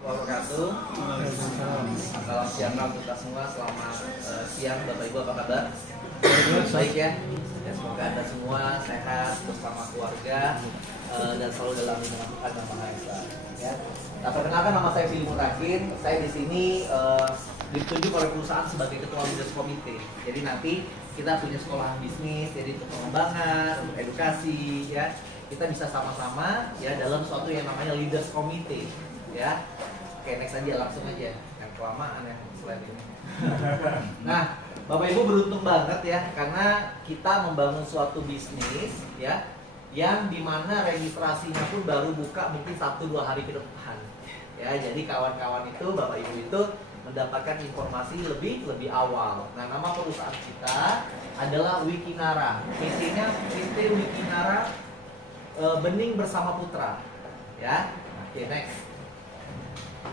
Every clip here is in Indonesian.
wabarakatuh. Salam sejahtera untuk kita semua. Selamat siang Bapak Ibu, apa kabar? Baik ya. Ya, semoga Anda semua sehat bersama keluarga dan selalu dalam lindungan Tuhan Yang Maha Esa. Ya. Nah, perkenalkan, nama saya Fili Mutakin. Saya di sini ditunjuk oleh perusahaan sebagai ketua leaders committee. Jadi nanti kita punya sekolah bisnis, jadi untuk pengembangan, untuk edukasi, ya kita bisa sama-sama ya dalam suatu yang namanya leaders committee. Ya, oke, next aja, langsung aja, yang kelamaan ya slide ini. Nah, Bapak Ibu beruntung banget ya, karena kita membangun suatu bisnis ya, yang dimana registrasinya pun baru buka mungkin 1-2 hari ke depan. Ya, jadi kawan-kawan itu, Bapak Ibu itu mendapatkan informasi lebih awal. Nah, nama perusahaan kita adalah Wikinara. Misinya PT Wikinara, Bening Bersama Putra. Ya, oke, next.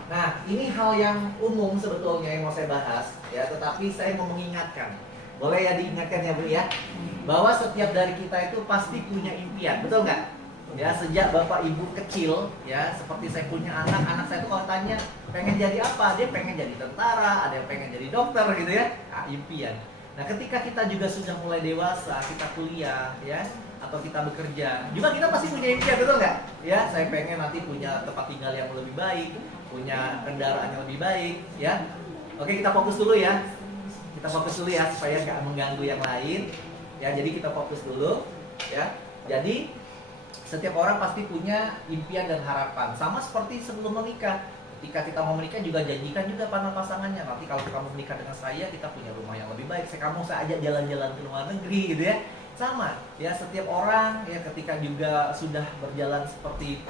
Nah, ini hal yang umum sebetulnya yang mau saya bahas ya, tetapi saya mau mengingatkan. Boleh ya diingatkan ya Bu ya, bahwa setiap dari kita itu pasti punya impian, betul nggak? Ya, sejak Bapak Ibu kecil ya, seperti saya punya anak saya tuh kalau tanya pengen jadi apa, dia pengen jadi tentara, ada yang pengen jadi dokter gitu ya. Nah, impian. Nah, ketika kita juga sudah mulai dewasa, kita kuliah ya, atau kita bekerja, juga kita pasti punya impian, betul nggak? Ya, saya pengen nanti punya tempat tinggal yang lebih baik, punya kendaraan yang lebih baik, ya. Oke, kita fokus dulu ya. Kita fokus dulu ya, supaya nggak mengganggu yang lain. Ya, jadi kita fokus dulu, ya. Jadi setiap orang pasti punya impian dan harapan. Sama seperti sebelum menikah. Ketika kita mau menikah juga janjikan juga pada pasangannya. Nanti kalau kamu menikah dengan saya, kita punya rumah yang lebih baik. Saya ajak jalan-jalan ke luar negeri, gitu ya. Sama, ya setiap orang ya ketika juga sudah berjalan seperti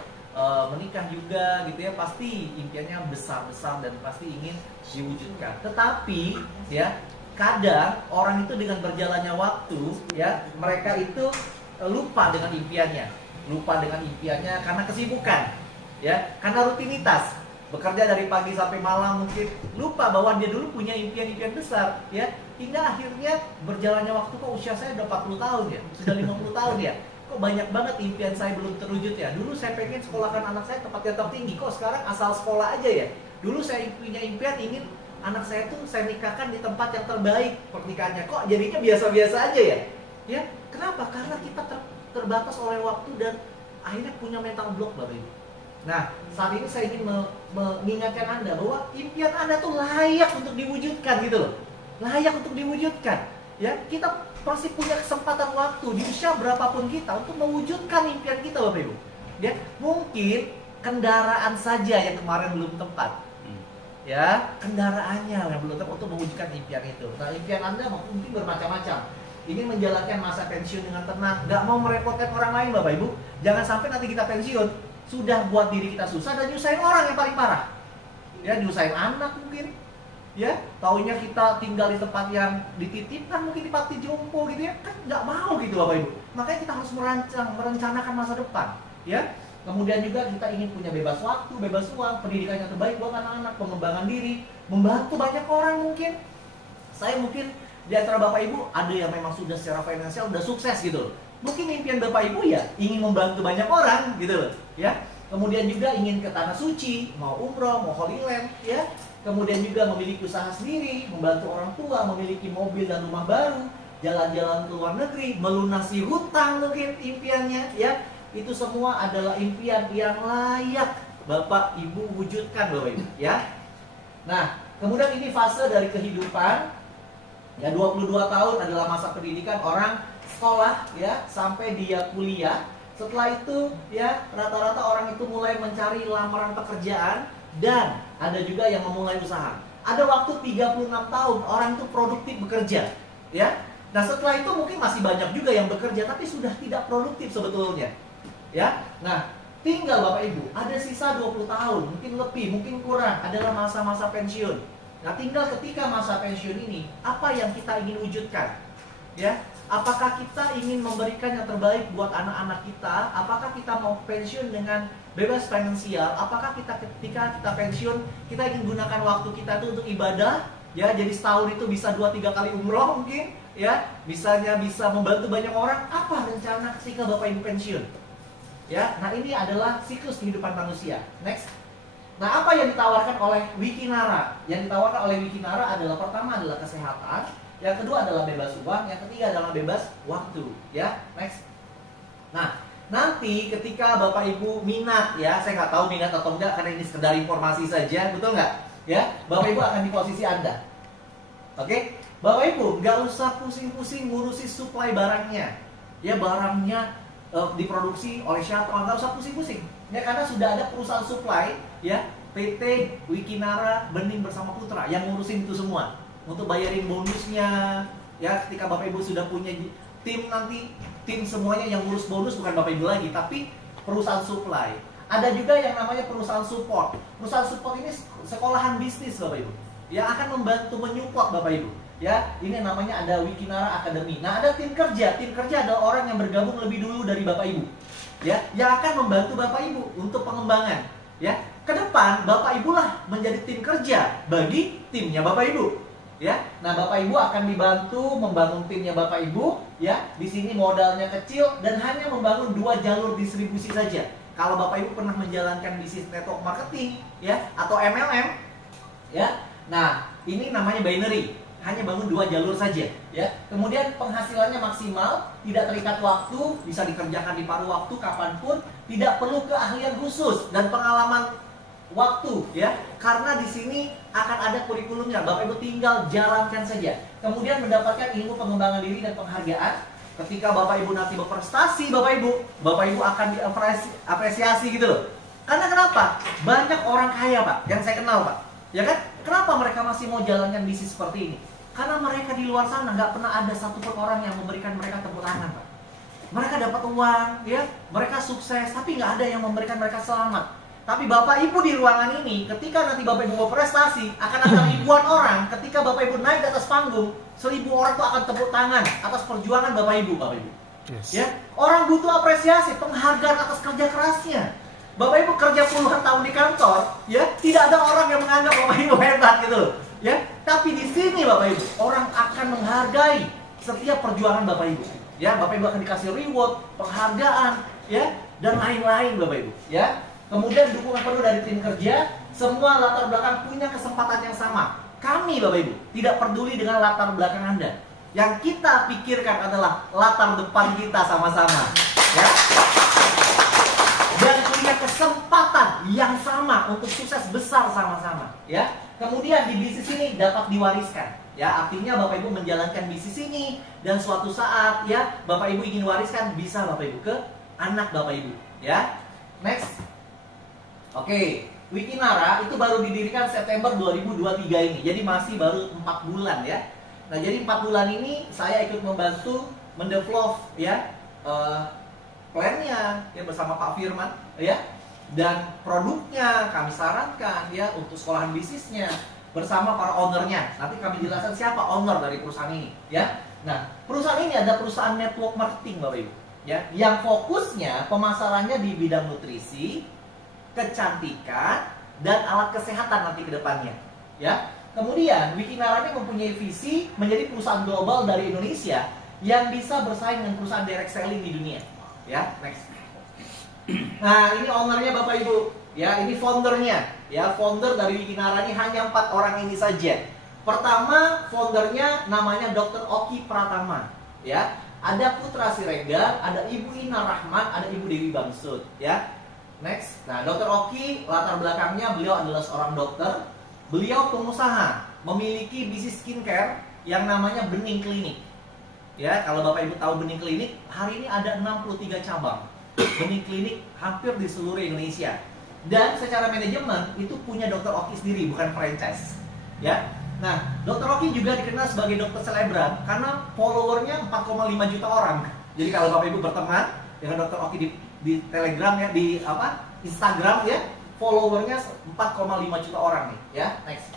menikah juga gitu ya, pasti impiannya besar-besar dan pasti ingin diwujudkan. Tetapi ya kadang orang itu dengan berjalannya waktu ya, mereka itu lupa dengan impiannya karena kesibukan ya, karena rutinitas bekerja dari pagi sampai malam, mungkin lupa bahwa dia dulu punya impian-impian besar ya, hingga akhirnya berjalannya waktu, kok usia saya udah 40 tahun ya, sudah 50 tahun ya, kok banyak banget impian saya belum terwujud ya. Dulu saya pengen sekolahkan anak saya tempat yang tertinggi, kok sekarang asal sekolah aja ya. Dulu saya punya impian ingin anak saya tuh saya nikahkan di tempat yang terbaik pernikahannya, kok jadinya biasa-biasa aja ya. Ya, kenapa? Karena kita terbatas oleh waktu dan akhirnya punya mental block, Bapak Ibu. Nah, saat ini saya ingin mengingatkan Anda bahwa impian Anda tuh layak untuk diwujudkan gitu loh. Layak untuk diwujudkan. Ya, kita masih punya kesempatan waktu di usia berapapun kita untuk mewujudkan impian kita, Bapak Ibu. Ya, mungkin kendaraan saja yang kemarin belum tepat. Ya, kendaraannya yang belum tepat untuk mewujudkan impian itu. Nah, impian Anda mungkin bermacam-macam. Ingin menjalankan masa pensiun dengan tenang, nggak mau merepotkan orang lain, Bapak Ibu. Jangan sampai nanti kita pensiun sudah buat diri kita susah dan nyusahin orang yang paling parah. Ya, nyusahin anak mungkin. Ya, taunya kita tinggal di tempat yang dititipkan, mungkin di panti jompo gitu ya, kan nggak mau gitu Bapak Ibu. Makanya kita harus merencanakan masa depan. Ya, kemudian juga kita ingin punya bebas waktu, bebas uang, pendidikan yang terbaik buat anak-anak, pengembangan diri, membantu banyak orang mungkin. Saya mungkin di antara Bapak Ibu ada yang memang sudah secara finansial udah sukses gitu. Mungkin impian Bapak Ibu ya ingin membantu banyak orang gitu loh, ya. Kemudian juga ingin ke tanah suci, mau umroh, mau Holy Land, ya. Kemudian juga memiliki usaha sendiri, membantu orang tua, memiliki mobil dan rumah baru, jalan-jalan ke luar negeri, melunasi hutang mungkin impiannya, ya. Itu semua adalah impian yang layak Bapak Ibu wujudkan, Bapak Ibu, ya. Nah, kemudian ini fase dari kehidupan. Ya, 22 tahun adalah masa pendidikan orang sekolah ya sampai dia kuliah. Setelah itu ya rata-rata orang itu mulai mencari lamaran pekerjaan dan ada juga yang memulai usaha. Ada waktu 36 tahun orang itu produktif bekerja ya. Nah, setelah itu mungkin masih banyak juga yang bekerja tapi sudah tidak produktif sebetulnya. Ya. Nah, tinggal Bapak Ibu ada sisa 20 tahun, mungkin lebih, mungkin kurang, adalah masa-masa pensiun. Nah, tinggal ketika masa pensiun ini, apa yang kita ingin wujudkan? Ya, apakah kita ingin memberikan yang terbaik buat anak-anak kita? Apakah kita mau pensiun dengan bebas finansial? Apakah kita ketika kita pensiun, kita ingin gunakan waktu kita itu untuk ibadah? Ya, jadi setahun itu bisa 2-3 kali umroh mungkin, ya, misalnya bisa membantu banyak orang. Apa rencana ketika Bapak Ibu pensiun? Ya, nah ini adalah siklus kehidupan manusia. Next. Nah, apa yang ditawarkan oleh Wikinara? Yang ditawarkan oleh Wikinara adalah pertama adalah kesehatan, yang kedua adalah bebas uang, yang ketiga adalah bebas waktu. Ya, next. Nah, nanti ketika Bapak Ibu minat, ya, saya nggak tahu minat atau enggak karena ini sekedar informasi saja, betul nggak? Ya, Bapak Ibu akan di posisi Anda. Oke, Bapak Ibu nggak usah pusing-pusing ngurusi suplai barangnya. Ya, barangnya diproduksi oleh siapa? Nggak usah pusing-pusing. Ya, karena sudah ada perusahaan suplai, ya, PT Wikinara Bening bersama Putra yang ngurusin itu semua. Untuk bayarin bonusnya, ya, ketika Bapak Ibu sudah punya tim nanti, tim semuanya yang ngurus bonus bukan Bapak Ibu lagi, tapi perusahaan suplai. Ada juga yang namanya perusahaan support. Perusahaan support ini sekolahan bisnis Bapak Ibu, yang akan membantu menyupport Bapak Ibu. Ya, ini namanya ada Wikinara Academy. Nah, ada tim kerja. Tim kerja adalah orang yang bergabung lebih dulu dari Bapak Ibu. Ya, yang akan membantu Bapak Ibu untuk pengembangan. Ya, ke depan Bapak Ibu lah menjadi tim kerja bagi timnya Bapak Ibu. Ya, nah Bapak Ibu akan dibantu membangun timnya Bapak Ibu. Ya, di sini modalnya kecil dan hanya membangun 2 jalur distribusi saja. Kalau Bapak Ibu pernah menjalankan bisnis network marketing, ya, atau MLM, ya, nah ini namanya binary. Hanya bangun 2 jalur saja, ya. Kemudian penghasilannya maksimal, tidak terikat waktu, bisa dikerjakan di paruh waktu kapanpun, tidak perlu keahlian khusus dan pengalaman waktu, ya. Karena di sini akan ada kurikulumnya, Bapak Ibu tinggal jalankan saja. Kemudian mendapatkan ilmu pengembangan diri dan penghargaan. Ketika Bapak Ibu nanti berprestasi, Bapak Ibu akan diapresiasi gitu loh. Karena kenapa? Banyak orang kaya, Pak, yang saya kenal, Pak. Ya kan? Kenapa mereka masih mau jalankan bisnis seperti ini? Karena mereka di luar sana nggak pernah ada satupun orang yang memberikan mereka tepuk tangan, Pak. Mereka dapat uang, ya, mereka sukses, tapi nggak ada yang memberikan mereka selamat. Tapi Bapak Ibu di ruangan ini, ketika nanti Bapak Ibu mau prestasi, akan ada ribuan orang. Ketika Bapak Ibu naik di atas panggung, 1000 orang itu akan tepuk tangan atas perjuangan Bapak Ibu. Yes. Ya, orang butuh apresiasi, penghargaan atas kerja kerasnya. Bapak Ibu kerja puluhan tahun di kantor, ya, tidak ada orang yang menganggap Bapak Ibu hebat gitu loh, ya. Tapi di sini Bapak Ibu, orang akan menghargai setiap perjuangan Bapak Ibu. Ya, Bapak Ibu akan dikasih reward, penghargaan, ya, dan lain-lain Bapak Ibu, ya. Kemudian dukungan penuh dari tim kerja, semua latar belakang punya kesempatan yang sama. Kami Bapak Ibu tidak peduli dengan latar belakang Anda. Yang kita pikirkan adalah latar depan kita sama-sama, ya. Dan punya kesempatan yang sama untuk sukses besar sama-sama, ya. Kemudian di bisnis ini dapat diwariskan, ya. Artinya Bapak Ibu menjalankan bisnis ini dan suatu saat, ya, Bapak Ibu ingin wariskan, bisa Bapak Ibu ke anak Bapak Ibu, ya. Next. Oke, Wikinara itu baru didirikan September 2023 ini. Jadi masih baru 4 bulan, ya. Nah, jadi 4 bulan ini saya ikut membantu mendevelop, ya, plannya, ya, bersama Pak Firman, ya, dan produknya kami sarankan, ya, untuk sekolahan bisnisnya bersama para ownernya. Nanti kami jelaskan siapa owner dari perusahaan ini, ya. Nah, perusahaan ini ada perusahaan network marketing Bapak Ibu, ya, yang fokusnya pemasarannya di bidang nutrisi, kecantikan, dan alat kesehatan nanti ke depannya, ya. Kemudian Wikinara ini mempunyai visi menjadi perusahaan global dari Indonesia yang bisa bersaing dengan perusahaan direct selling di dunia. Ya, next. Nah, ini ownernya Bapak Ibu, ya, ini foundernya, ya, founder dari Wikinara ini hanya 4 orang ini saja. Pertama, foundernya namanya Dr. Oki Pratama, ya. Ada Putra Siregar, ada Ibu Ina Rahman, ada Ibu Dewi Bangsud, ya. Next. Nah, Dr. Oki latar belakangnya beliau adalah seorang dokter. Beliau pengusaha, memiliki bisnis skincare yang namanya Bening Klinik. Ya, kalau Bapak Ibu tahu Bening Klinik, hari ini ada 63 cabang Bening Klinik hampir di seluruh Indonesia. Dan secara manajemen itu punya Dr. Oki sendiri, bukan franchise. Ya. Nah, Dr. Oki juga dikenal sebagai dokter selebgram karena followernya 4,5 juta orang. Jadi kalau Bapak Ibu berteman dengan Dr. Oki di Telegram, ya, di Instagram, ya, followernya 4,5 juta orang nih, ya. Next.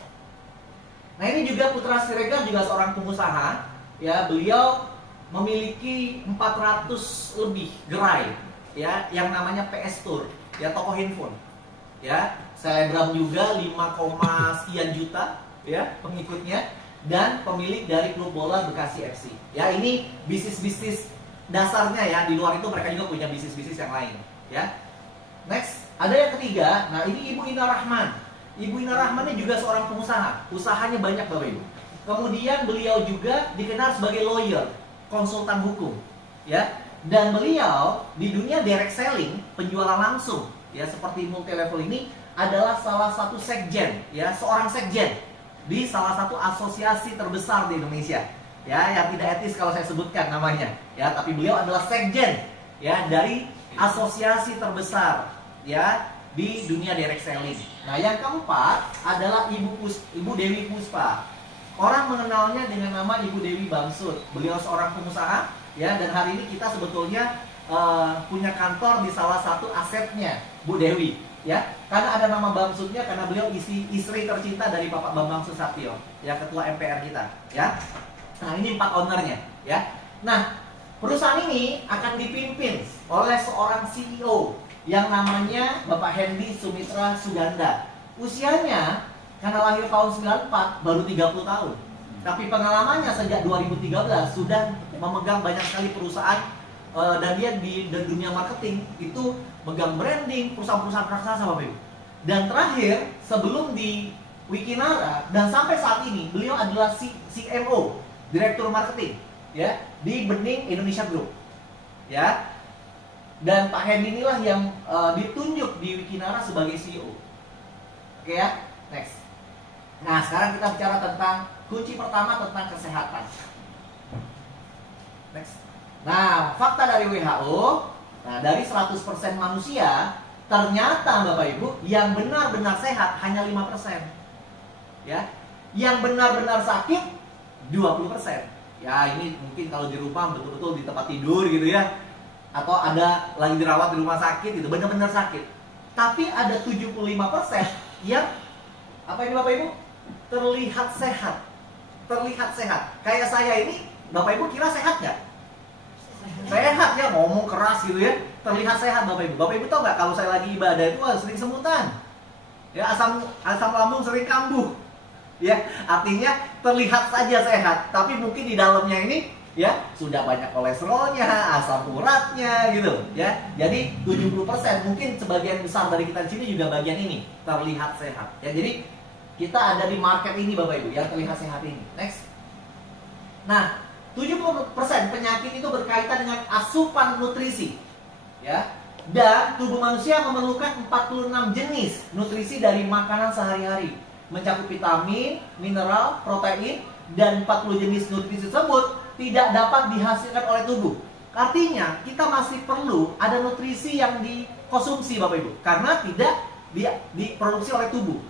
Nah, ini juga Putra Siregar juga seorang pengusaha, ya. Beliau memiliki 400 lebih gerai, ya, yang namanya PS Tour, ya, toko handphone, ya. Selebgram juga 5, sekian juta, ya, pengikutnya, dan pemilik dari klub bola Bekasi FC. Ya, ini bisnis-bisnis dasarnya, ya. Di luar itu mereka juga punya bisnis-bisnis yang lain, ya. Next, Ada yang ketiga, nah ini Ibu Ina Rahman. Ibu Ina Rahman ini juga seorang pengusaha, usahanya banyak Bapak Ibu. Kemudian beliau juga dikenal sebagai lawyer, konsultan hukum, ya. Dan beliau di dunia direct selling, penjualan langsung, ya seperti multi level ini adalah salah satu sekjen, ya seorang sekjen di salah satu asosiasi terbesar di Indonesia, ya yang tidak etis kalau saya sebutkan namanya, ya tapi beliau adalah sekjen, ya dari asosiasi terbesar, ya di dunia direct selling. Nah yang keempat adalah Ibu Dewi Puspa. Orang mengenalnya dengan nama Ibu Dewi Bamsud. Beliau seorang pengusaha, ya dan hari ini kita sebetulnya punya kantor di salah satu asetnya Bu Dewi, ya karena ada nama Bamsudnya karena beliau istri tercinta dari Bapak Bambang Susatyo, ya ketua MPR kita, ya. Nah ini 4 ownernya, ya. Nah perusahaan ini akan dipimpin oleh seorang CEO yang namanya Bapak Hendy Sumitra Suganda. Usianya karena lahir tahun 94 baru 30 tahun. Tapi pengalamannya sejak 2013 sudah memegang banyak sekali perusahaan dan dia di dunia marketing itu megang branding perusahaan-perusahaan raksasa Bapak Ibu. Dan terakhir sebelum di Wikinara dan sampai saat ini beliau adalah CMO, Direktur Marketing, ya di Bening Indonesia Group, ya. Dan Pak Hendy inilah yang ditunjuk di Wikinara sebagai CEO. Oke ya, next. Nah sekarang kita bicara tentang kunci pertama tentang kesehatan. Next. Nah fakta dari WHO, nah dari 100% manusia ternyata Bapak Ibu yang benar-benar sehat hanya 5%, ya. Yang benar-benar sakit 20%. Ya ini mungkin kalau di rumah betul-betul di tempat tidur gitu ya, atau ada lagi dirawat di rumah sakit gitu, benar-benar sakit. Tapi ada 75% yang apa ini Bapak Ibu? Terlihat sehat. Terlihat sehat. Kayak saya ini, Bapak Ibu kira sehat nggak? Sehat ya, ngomong keras gitu ya. Terlihat sehat Bapak Ibu. Bapak Ibu tahu nggak kalau saya lagi ibadah itu sering semutan. Ya, asam lambung sering kambuh. Ya, artinya terlihat saja sehat, tapi mungkin di dalamnya ini ya sudah banyak kolesterolnya, asam uratnya gitu ya. Jadi 70% mungkin sebagian besar dari kita di sini juga bagian ini terlihat sehat. Ya, jadi kita ada di market ini Bapak Ibu yang terlihat sehat ini. Next. Nah, 70% penyakit itu berkaitan dengan asupan nutrisi. Ya. Dan tubuh manusia memerlukan 46 jenis nutrisi dari makanan sehari-hari, mencakup vitamin, mineral, protein, dan 40 jenis nutrisi tersebut tidak dapat dihasilkan oleh tubuh. Artinya kita masih perlu ada nutrisi yang dikonsumsi Bapak Ibu karena tidak diproduksi oleh tubuh.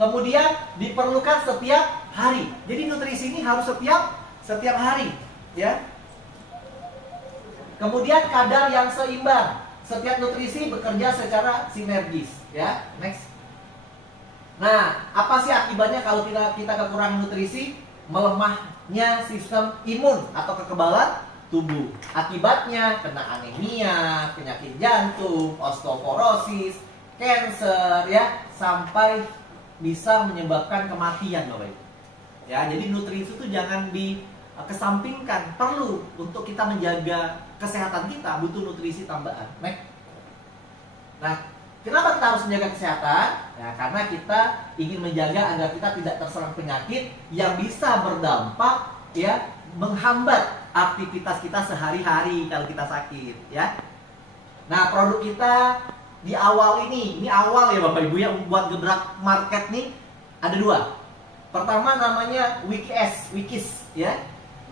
Kemudian diperlukan setiap hari. Jadi nutrisi ini harus setiap hari, ya. Kemudian kadar yang seimbang. Setiap nutrisi bekerja secara sinergis, ya. Next. Nah, apa sih akibatnya kalau kita kekurangan nutrisi? Melemahnya sistem imun atau kekebalan tubuh. Akibatnya kena anemia, penyakit jantung, osteoporosis, cancer, ya, sampai bisa menyebabkan kematian Bapak Ibu. Ya, jadi nutrisi itu jangan dikesampingkan. Perlu untuk kita menjaga kesehatan kita, butuh nutrisi tambahan. Nah, kenapa kita harus menjaga kesehatan? Ya, karena kita ingin menjaga agar kita tidak terserang penyakit yang bisa berdampak, ya, menghambat aktivitas kita sehari-hari kalau kita sakit, ya. Nah, produk kita di awal ini awal ya Bapak Ibu yang membuat gebrak market nih ada 2. Pertama namanya Wikis, ya.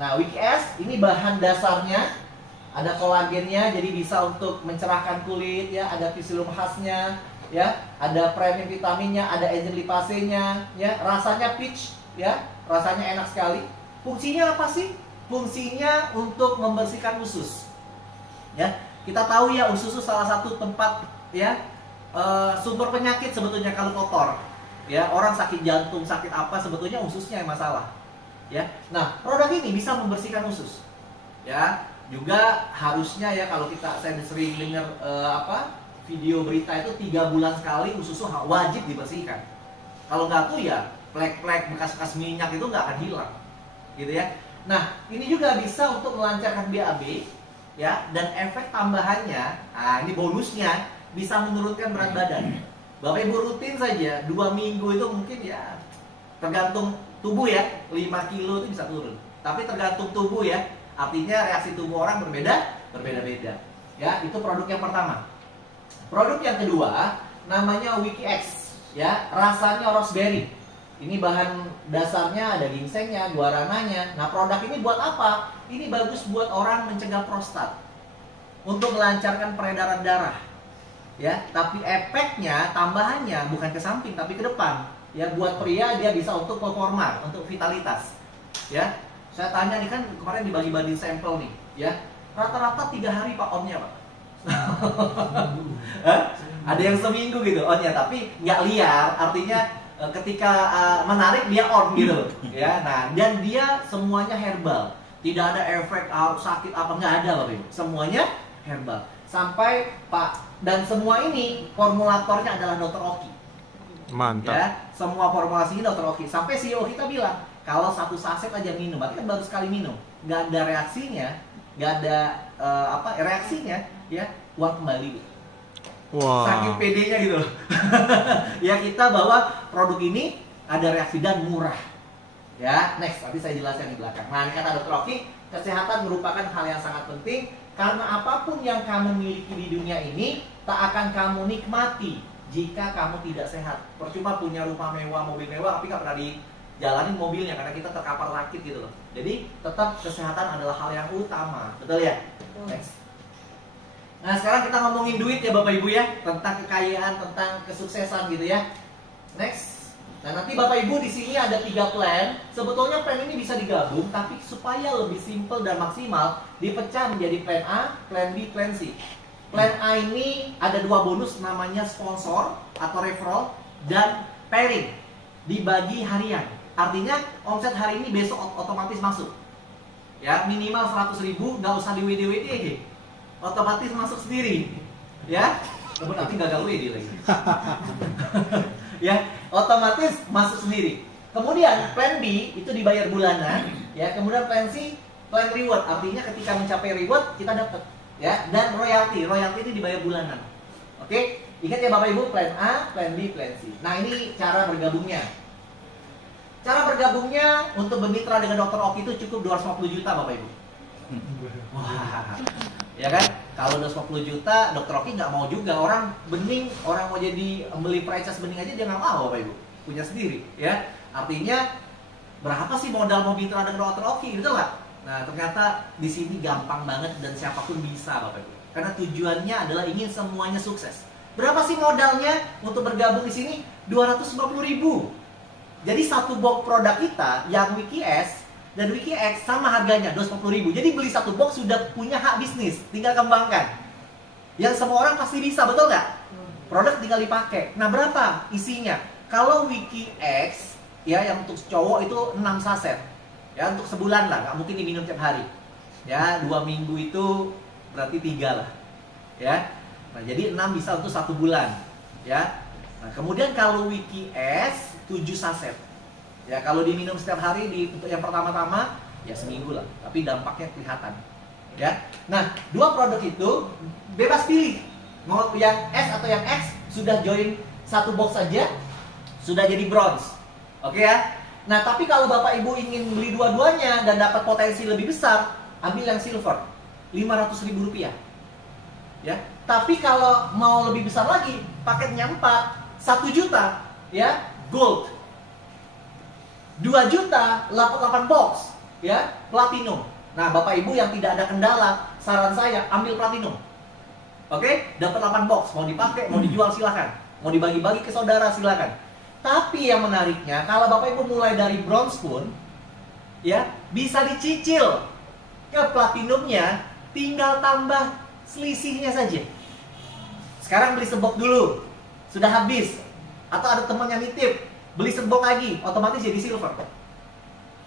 Nah, Wikis ini bahan dasarnya ada kolagennya, jadi bisa untuk mencerahkan kulit, ya. Ada physium khasnya, ya. Ada premium vitaminnya, ada enzim lipasenya, ya. Rasanya peach, ya. Rasanya enak sekali. Fungsinya apa sih? Fungsinya untuk membersihkan usus, ya. Kita tahu ya usus itu salah satu tempat, ya, sumber penyakit sebetulnya kalau kotor, ya. Orang sakit jantung, sakit apa sebetulnya ususnya yang masalah, ya. Nah, produk ini bisa membersihkan usus, ya. Juga harusnya ya kalau saya sering dengar video berita itu 3 bulan sekali usus wajib dibersihkan. Kalau nggak tuh ya plek-plek bekas-bekas minyak itu nggak akan hilang, gitu ya. Nah, ini juga bisa untuk melancarkan BAB, ya, dan efek tambahannya, nah ini bonusnya, bisa menurunkan berat badan. Bapak Ibu rutin saja 2 minggu itu mungkin ya tergantung tubuh ya, 5 kilo itu bisa turun. Tapi tergantung tubuh ya. Artinya reaksi tubuh orang berbeda-beda. Ya, itu produk yang pertama. Produk yang kedua namanya WikiX ya, rasanya raspberry. Ini bahan dasarnya ada ginsengnya, guarananya. Nah, produk ini buat apa? Ini bagus buat orang mencegah prostat. Untuk melancarkan peredaran darah. Ya, tapi efeknya tambahannya bukan ke samping tapi ke depan. Ya, buat pria dia bisa untuk performa, untuk vitalitas. Ya. Saya tanya nih kan kemarin dibagi-bagi sampel nih, ya. Rata-rata 3 hari Pak on-nya, Pak. Ada yang seminggu gitu on-nya, tapi nggak liar, artinya ketika menarik dia on gitu, ya. Nah, dan dia semuanya herbal, tidak ada efek sakit apa, nggak ada Bapak Ibu. Semuanya herbal. Sampai Pak, dan semua ini formulatornya adalah Dr. Oki. Mantap. Ya, semua formulasi ini Dr. Oki. Sampai CEO kita bilang, kalau 1 saset aja minum, berarti kan baru sekali minum, nggak ada reaksinya, nggak ada reaksinya, ya uang kembali. Wah. Saking pedenya gitu loh. Ya kita bahwa produk ini ada reaksi dan murah. Ya, next, nanti saya jelaskan di belakang. Nah, ini kata Dr. Oki, kesehatan merupakan hal yang sangat penting karena apapun yang kamu miliki di dunia ini tak akan kamu nikmati jika kamu tidak sehat. Percuma punya rumah mewah, mobil mewah, tapi nggak pernah dijalanin mobilnya karena kita terkapar sakit gitu loh. Jadi tetap kesehatan adalah hal yang utama, betul ya? Next. Nah, sekarang kita ngomongin duit ya Bapak Ibu ya, tentang kekayaan, tentang kesuksesan gitu ya. Next. Nah, nanti Bapak Ibu di sini ada 3 plan. Sebetulnya plan ini bisa digabung, tapi supaya lebih simple dan maksimal, dipecah menjadi plan A, plan B, plan C. Plan A ini ada 2 bonus namanya sponsor atau referral dan pairing. Dibagi harian. Artinya omset hari ini besok otomatis masuk. Ya, minimal 100.000, nggak usah di WD-WD aja. Otomatis masuk sendiri. Ya, nanti gagal WD lagi. Ya, otomatis masuk sendiri. Kemudian plan B itu dibayar bulanan, ya. Kemudian plan C, plan reward. Artinya ketika mencapai reward kita dapat, ya. Dan royalti ini dibayar bulanan. Oke, ingat ya Bapak Ibu, plan A, plan B, plan C. Nah, ini cara bergabungnya. Cara bergabungnya untuk bermitra dengan Dr. Oki itu cukup 250 juta Bapak Ibu. Wah, ya kan? Kalau 250 juta, Dr. Oki nggak mau juga. Orang bening, orang mau jadi beli franchise bening aja dia nggak mau Bapak Ibu. Punya sendiri, ya. Artinya berapa sih modal mau mitra dengan Dr. Oki, gitu nggak? Nah, ternyata di sini gampang banget dan siapapun bisa Bapak Ibu. Karena tujuannya adalah ingin semuanya sukses. Berapa sih modalnya untuk bergabung di sini? 250.000. Jadi satu box produk kita yang WikiS dan WikiX sama harganya 250.000. Jadi beli satu box sudah punya hak bisnis, tinggal kembangkan. Yang semua orang pasti bisa, betul nggak? Produk tinggal dipakai. Nah, berapa isinya? Kalau WikiX ya yang untuk cowok itu 6 saset. Ya, untuk sebulan lah, nggak mungkin diminum tiap hari. Ya, 2 minggu itu berarti 3 lah. Ya. Nah, jadi 6 bisa untuk 1 bulan. Ya. Nah, kemudian kalau WikiS 7 saset. Ya, kalau diminum setiap hari untuk yang pertama-tama ya seminggu lah, tapi dampaknya kelihatan. Ya. Nah, 2 produk itu bebas pilih. Mau yang S atau yang X, sudah join satu box saja sudah jadi bronze. Oke ya. Nah, tapi kalau Bapak Ibu ingin beli dua-duanya dan dapat potensi lebih besar, ambil yang silver. Rp500.000. Ya. Tapi kalau mau lebih besar lagi, paketnya 4, 1 juta, ya, gold. 2 juta, 8 box, ya, platinum. Nah, Bapak Ibu yang tidak ada kendala, saran saya ambil platinum. Oke, dapat 8 box, mau dipakai, mau dijual silakan. Mau dibagi-bagi ke saudara silakan. Tapi yang menariknya, kalau Bapak Ibu mulai dari bronze pun, ya, bisa dicicil ke platinumnya, tinggal tambah selisihnya saja. Sekarang beli sebok dulu, sudah habis, atau ada teman yang nitip, beli sebok lagi, otomatis jadi silver.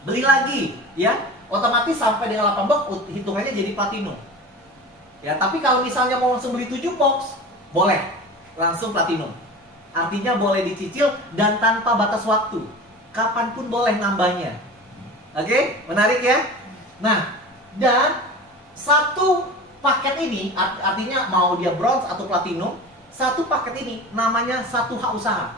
Beli lagi, ya, otomatis sampai dengan 8 box, hitungannya jadi platinum. Ya, tapi kalau misalnya mau langsung beli 7 box, boleh, langsung platinum. Artinya boleh dicicil dan tanpa batas waktu. Kapanpun boleh nambahnya. Oke, menarik ya? Nah, dan satu paket ini, artinya mau dia bronze atau platinum, satu paket ini namanya satu hak usaha.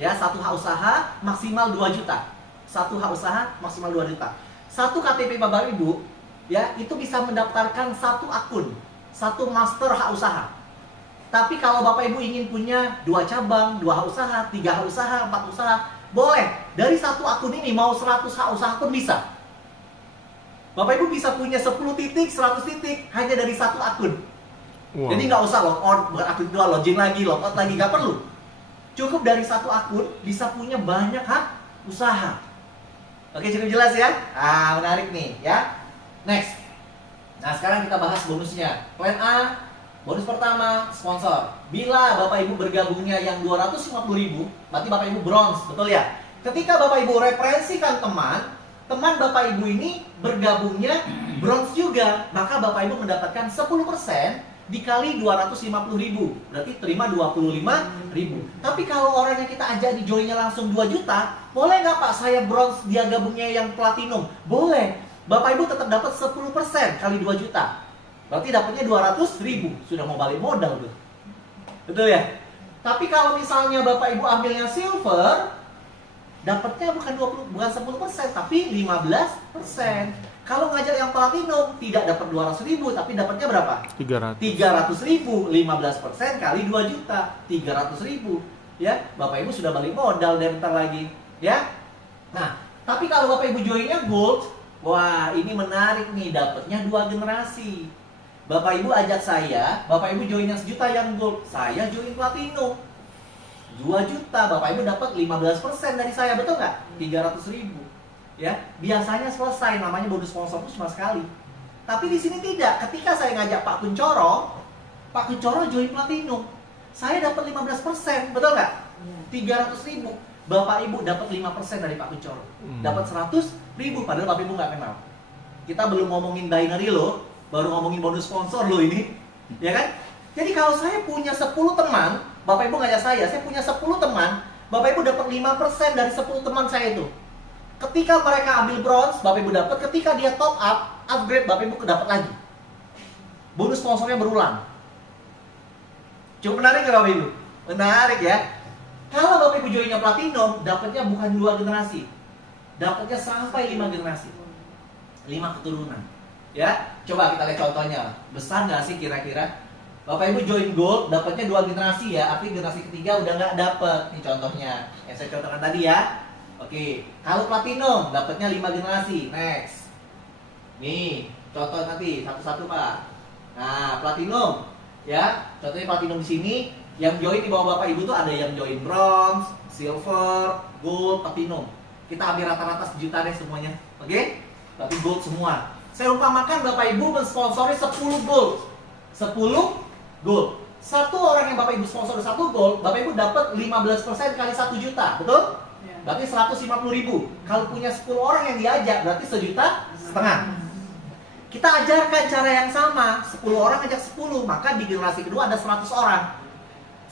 Ya, satu hak usaha maksimal 2 juta. Satu hak usaha maksimal 2 juta. Satu KTP Bapak Ibu, ya, itu bisa mendaftarkan satu akun, satu master hak usaha. Tapi kalau Bapak Ibu ingin punya 2 cabang, 2 hak usaha, 3 hak usaha, 4 usaha, boleh. Dari satu akun ini mau 100 hak usaha pun bisa. Bapak Ibu bisa punya 10 titik, 100 titik hanya dari satu akun. Wow. Jadi nggak usah log on, buat akun kedua, login lagi, log out lagi, nggak perlu. Cukup dari satu akun bisa punya banyak hak usaha. Oke, cukup jelas ya? Menarik nih ya. Next. Nah, sekarang kita bahas bonusnya. Plan A, bonus pertama, sponsor. Bila Bapak Ibu bergabungnya yang 250.000, berarti Bapak Ibu bronze, betul ya? Ketika Bapak Ibu referensikan teman Bapak Ibu ini bergabungnya bronze juga, maka Bapak Ibu mendapatkan 10% dikali 250.000, berarti terima 25.000. Tapi kalau orang yang kita ajak di joinnya langsung 2 juta, boleh nggak Pak saya bronze, dia gabungnya yang platinum? Boleh. Bapak Ibu tetap dapat 10% kali 2 juta. Berarti dapatnya 200.000. Sudah mau balik modal tuh. Betul ya? Tapi kalau misalnya Bapak Ibu ambilnya silver, dapatnya bukan 10%, tapi 15%. Kalau ngajak yang platinum tidak dapat 200.000, tapi dapatnya berapa? 300.000. 15% kali 2 juta, 300.000. Ya, Bapak Ibu sudah balik modal dan bentar lagi, ya. Nah, tapi kalau Bapak Ibu joinnya gold, wah ini menarik nih, dapatnya 2 generasi. Bapak Ibu ajak saya, Bapak Ibu join yang 1 juta yang gold, saya join platinum 2 juta, Bapak Ibu dapat 15% dari saya, betul nggak? 300.000. Ya, biasanya selesai, namanya bonus sponsor itu cuma sekali. Tapi di sini tidak. Ketika saya ngajak Pak Kuncoro join platinum, saya dapat 15%, betul nggak? 300.000. Bapak Ibu dapat 5% dari Pak Kuncoro, dapat 100.000, padahal Bapak Ibu nggak kenal. Kita belum ngomongin binary loh, baru ngomongin bonus sponsor loh ini, ya kan? Jadi kalau saya punya 10 teman, Bapak Ibu ngajak saya punya 10 teman, Bapak Ibu dapat 5% dari 10 teman saya itu. Ketika mereka ambil bronze, Bapak Ibu dapat. Ketika dia top up, upgrade, Bapak Ibu dapat lagi. Bonus sponsornya berulang. Cukup menarik ya Bapak Ibu? Menarik ya. Kalau Bapak Ibu joinnya platinum, dapatnya bukan 2 generasi, dapatnya sampai 5 generasi, 5 keturunan. Ya, coba kita lihat contohnya. Besar nggak sih kira-kira? Bapak Ibu join gold, dapatnya 2 generasi ya. Artinya generasi ketiga udah nggak dapat. Ini contohnya yang saya contohkan tadi ya. Oke, kalau platinum dapatnya 5 generasi. Next. Nih, contoh nanti satu-satu Pak. Nah, platinum ya. Contohnya platinum di sini, yang join di bawah Bapak Ibu tuh ada yang join bronze, silver, gold, platinum. Kita ambil rata-rata 1 juta deh semuanya. Oke? Tapi gold semua. Saya umpamakan Bapak Ibu mensponsori 10 gold. 10 gold. Satu orang yang Bapak Ibu sponsor 1 gold, Bapak Ibu dapat 15% kali 1 juta, betul? Berarti 150.000. Kalau punya 10 orang yang diajak, berarti 1,5 juta. Kita ajarkan cara yang sama. 10 orang ajak 10, maka di generasi kedua ada 100 orang.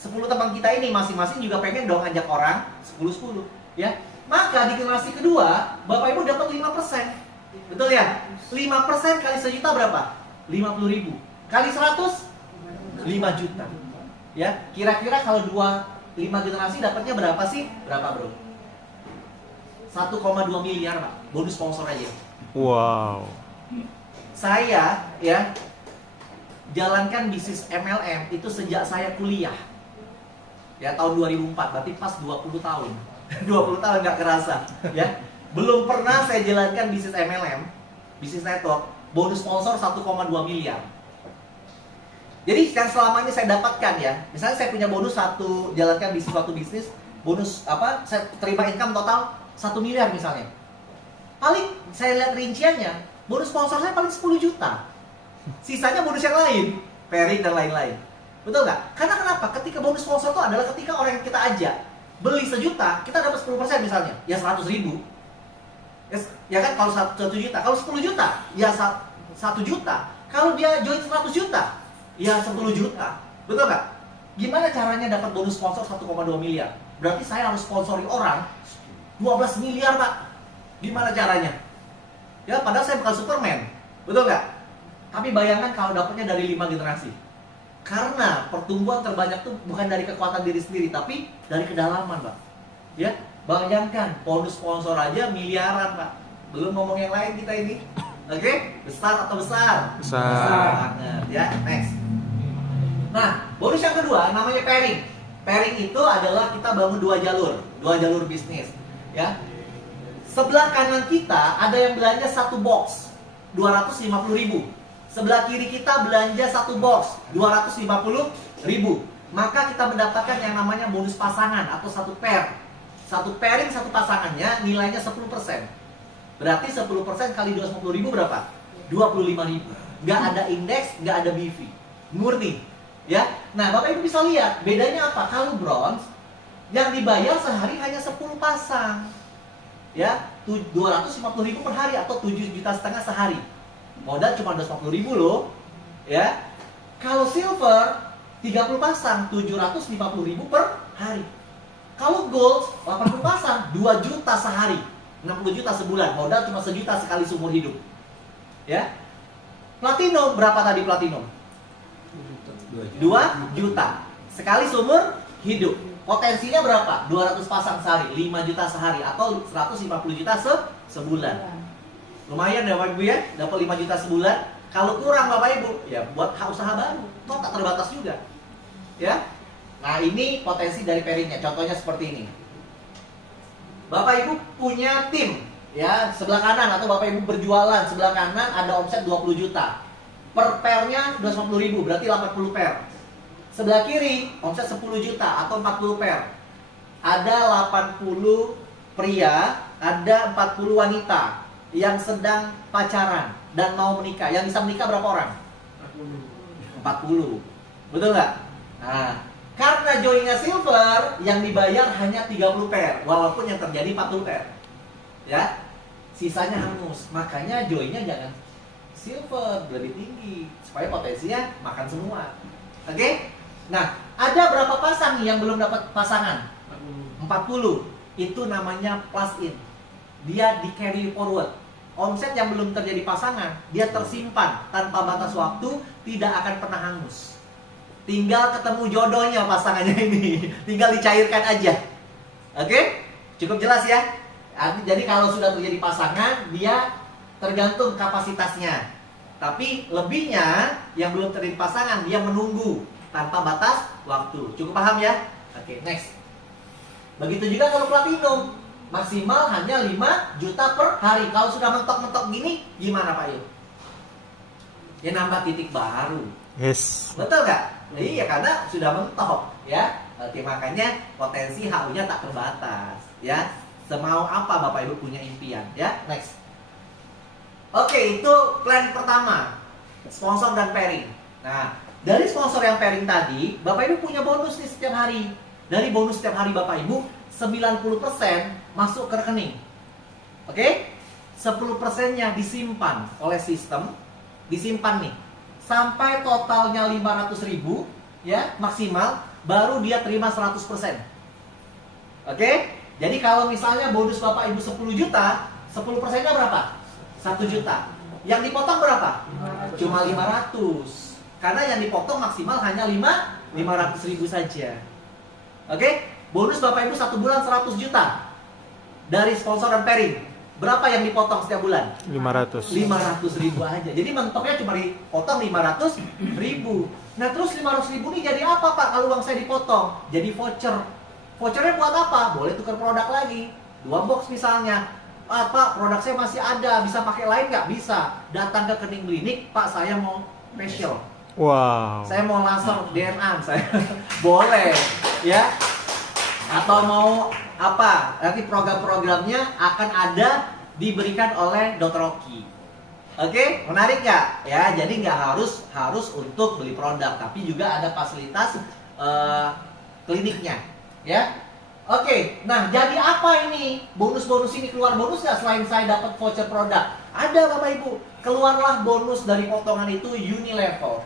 10 teman kita ini masing-masing juga pengen dong ajak orang 10-10, ya. Maka di generasi kedua, Bapak Ibu dapat 5%. Betul ya? 5% kali 1 juta berapa? 50.000. Kali 100, 5 juta. Ya, kira-kira kalau 5 generasi dapatnya berapa sih? Berapa, Bro? 1,2 miliar, Pak. Bonus sponsor aja. Wow. Saya ya jalankan bisnis MLM itu sejak saya kuliah. Ya, tahun 2004, berarti pas 20 tahun. 20 tahun nggak kerasa, ya. Belum pernah saya jalankan bisnis MLM, bisnis network, bonus sponsor 1,2 miliar. Jadi yang selama ini saya dapatkan ya, misalnya saya punya bonus jalankan suatu bisnis, bonus apa? Saya terima income total 1 miliar misalnya. Paling saya lihat rinciannya, bonus sponsor saya paling 10 juta. Sisanya bonus yang lain, pairing dan lain-lain. Betul nggak? Karena kenapa? Ketika bonus sponsor itu adalah ketika orang yang kita ajak beli 1 juta, kita dapat 10% misalnya, ya 100.000. Ya kan, kalau 1 juta, kalau 10 juta, ya 1 juta. Kalau dia join 100 juta, ya 10 juta. Betul nggak? Gimana caranya dapat bonus sponsor 1,2 miliar? Berarti saya harus sponsori orang 12 miliar, Pak. Gimana caranya? Ya, padahal saya bukan Superman. Betul nggak? Tapi bayangkan kalau dapatnya dari 5 generasi. Karena pertumbuhan terbanyak tuh bukan dari kekuatan diri sendiri, tapi dari kedalaman, Pak. Ya, bayangkan bonus sponsor aja miliaran, Pak. Belum ngomong yang lain kita ini. Oke, besar atau besar? Besar. Banget, ya. Next. Nah, bonus yang kedua namanya pairing. Pairing itu adalah kita bangun dua jalur bisnis, ya. Sebelah kanan kita ada yang belanja satu box 250.000. Sebelah kiri kita belanja satu box 250.000. Maka kita mendapatkan yang namanya bonus pasangan atau satu pair. Satu pairing satu pasangannya nilainya 10%. Berarti 10% kali 250.000 berapa? 25.000. Nggak ada indeks, nggak ada BV. Murni. Ya. Nah, Bapak Ibu bisa lihat bedanya apa? Kalau bronze yang dibayar sehari hanya 10 pasang. Ya, 250.000 per hari atau 7,5 juta sehari. Modal cuma 250.000 loh. Ya. Kalau silver 30 pasang 750.000 per hari. Kalau gold 80 pasang 2 juta sehari. 60 juta sebulan. Modal cuma 1 juta sekali seumur hidup. Ya. Platinum berapa tadi platinum? 2 juta sekali seumur hidup. Potensinya berapa? 200 pasang sehari, 5 juta sehari atau 150 juta sebulan. Lumayan ya Bapak Ibu ya, dapat 5 juta sebulan. Kalau kurang Bapak Ibu, ya buat usaha baru. Toh tak terbatas juga. Ya. Nah, ini potensi dari pairingnya. Contohnya seperti ini. Bapak Ibu punya tim, ya, sebelah kanan atau Bapak Ibu berjualan, sebelah kanan ada omset 20 juta. Per pairnya 250.000, berarti 80 pair. Sebelah kiri omset 10 juta atau 40 pair. Ada 80 pria, ada 40 wanita yang sedang pacaran dan mau menikah. Yang bisa menikah berapa orang? 40. Betul nggak? Nah, karena joinnya silver, yang dibayar hanya 30 pair, walaupun yang terjadi 40 pair. Ya, sisanya hangus. Makanya joinnya jangan silver, lebih tinggi supaya potensinya makan semua. Oke? Nah, ada berapa pasang yang belum dapat pasangan? 40. Itu namanya plus in. Dia di carry forward. Omset yang belum terjadi pasangan, dia tersimpan tanpa batas waktu, tidak akan pernah hangus. Tinggal ketemu jodohnya pasangannya ini. Tinggal dicairkan aja. Oke? Cukup jelas ya? Jadi kalau sudah terjadi pasangan, dia tergantung kapasitasnya. Tapi lebihnya yang belum terjadi pasangan, dia menunggu tanpa batas waktu. Cukup paham ya? Oke, next. Begitu juga kalau platinum, maksimal hanya 5 juta per hari. Kalau sudah mentok-mentok gini, gimana Pak Yul? Ya nambah titik baru. Yes. Betul nggak? Iya, karena sudah mentok ya. Oke, makanya potensi HU-nya tak terbatas ya. Semau apa Bapak Ibu punya impian ya. Next. Oke, itu plan pertama, sponsor dan pairing. Nah, dari sponsor yang pairing tadi, Bapak Ibu punya bonus nih setiap hari. Dari bonus setiap hari Bapak Ibu, 90% masuk ke rekening. Oke? 10%-nya disimpan oleh sistem, disimpan nih. Sampai totalnya 500.000 ya, maksimal, baru dia terima 100%. Oke? Jadi kalau misalnya bonus Bapak Ibu 10 juta, 10%-nya berapa? 1 juta. Yang dipotong berapa? Cuma 500. Karena yang dipotong maksimal hanya 500.000 saja. Oke? Bonus Bapak Ibu 1 bulan 100 juta. Dari sponsor dan pairing. Berapa yang dipotong setiap bulan? 500. 500.000 aja. Jadi mentoknya cuma dipotong 500.000. Nah, terus 500.000 ini jadi apa Pak kalau uang saya dipotong? Jadi voucher. Vouchernya buat apa? Boleh tukar produk lagi. 2 box misalnya. Pak, produk saya masih ada, bisa pakai lain nggak? Bisa. Datang ke Kening Klinik, Pak, saya mau facial. Wow. Saya mau laser DNA, saya boleh, ya. Atau mau apa? Nanti program-programnya akan ada diberikan oleh Dr. Oki. Oke, menarik nggak? Ya, jadi nggak harus untuk beli produk, tapi juga ada fasilitas kliniknya, ya. Oke, nah jadi apa ini? Bonus-bonus ini keluar bonus nggak selain saya dapat voucher produk? Ada Bapak Ibu, keluarlah bonus dari potongan itu Unilevel.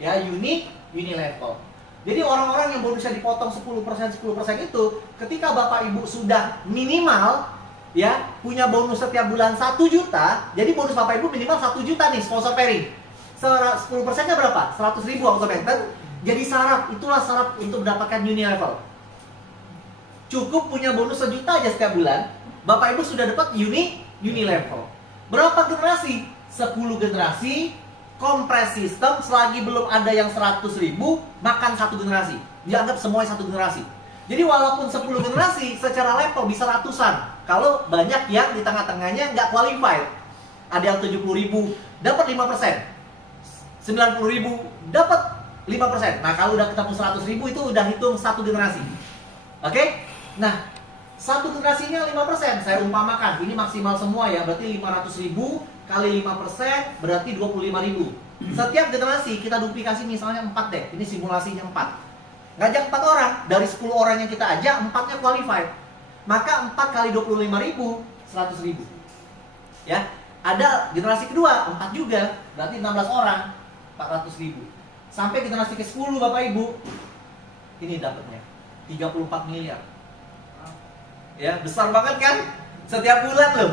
Ya, Unilevel. Jadi orang-orang yang bonusnya dipotong 10% itu, ketika Bapak Ibu sudah minimal ya punya bonus setiap bulan 1 juta, jadi bonus Bapak Ibu minimal 1 juta nih sponsor pairing. 10%-nya berapa? 100.000 automated. Jadi syarat, itulah syarat untuk mendapatkan uni level. Cukup punya bonus 1 juta aja setiap bulan, Bapak Ibu sudah dapat uni level. Berapa generasi? 10 generasi, kompres sistem, selagi belum ada yang 100.000, makan 1 generasi. Dianggap semuanya 1 generasi. Jadi walaupun 10 generasi, secara level bisa ratusan. Kalau banyak yang di tengah-tengahnya nggak qualified. Ada yang 70.000, dapat 5%. 90.000, dapat 5%. Nah, kalau udah ketemu 100.000 itu udah hitung 1 generasi. Oke? Nah, 1 generasinya 5%. Saya umpamakan, ini maksimal semua ya, berarti 500.000 kali 5% berarti 25.000. Setiap generasi kita duplikasi misalnya 4 deh. Ini simulasinya 4. Ngajak 4 orang, dari 10 orang yang kita ajak, 4-nya qualified. Maka 4 kali 25.000, 100.000. Ya, ada generasi kedua, 4 juga, berarti 16 orang, 400.000. Sampai generasi ke-10 Bapak Ibu, ini dapatnya 34 miliar. Ya, besar banget kan? Setiap bulan loh.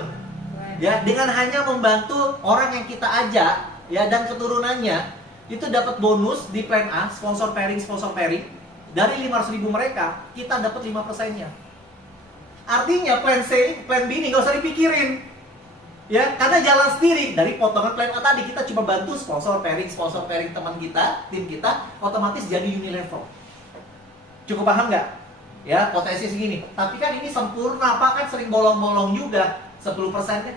Ya, dengan hanya membantu orang yang kita ajak ya dan keturunannya, itu dapat bonus di plan A, sponsor pairing. Dari 500.000 mereka, kita dapat 5%-nya. Artinya plan C, plan B ini nggak usah dipikirin. Ya, karena jalan sendiri. Dari potongan plan A tadi kita cuma bantu sponsor pairing teman kita, tim kita, otomatis jadi uni level. Cukup paham nggak? Ya, potensi segini. Tapi kan ini sempurna, Pak, kan sering bolong-bolong juga. 10%-nya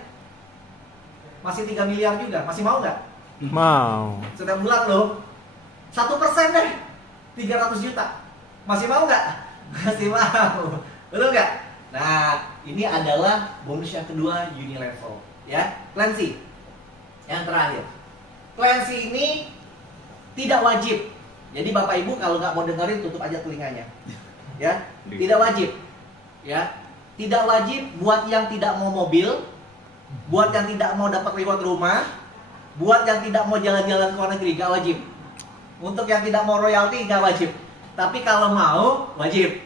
masih 3 miliar juga. Masih mau nggak? Mau. Setiap bulan loh. 1% deh, 300 juta. Masih mau nggak? Masih mau. Betul nggak? Nah, ini adalah bonus yang kedua, uni level. Ya, plan C. Yang terakhir. Plan C ini tidak wajib. Jadi Bapak Ibu kalau nggak mau dengerin, tutup aja telinganya. Ya, tidak wajib. Ya, tidak wajib buat yang tidak mau mobil, buat yang tidak mau dapat reward rumah, buat yang tidak mau jalan-jalan ke luar negeri, nggak wajib. Untuk yang tidak mau royalti, nggak wajib. Tapi kalau mau, wajib.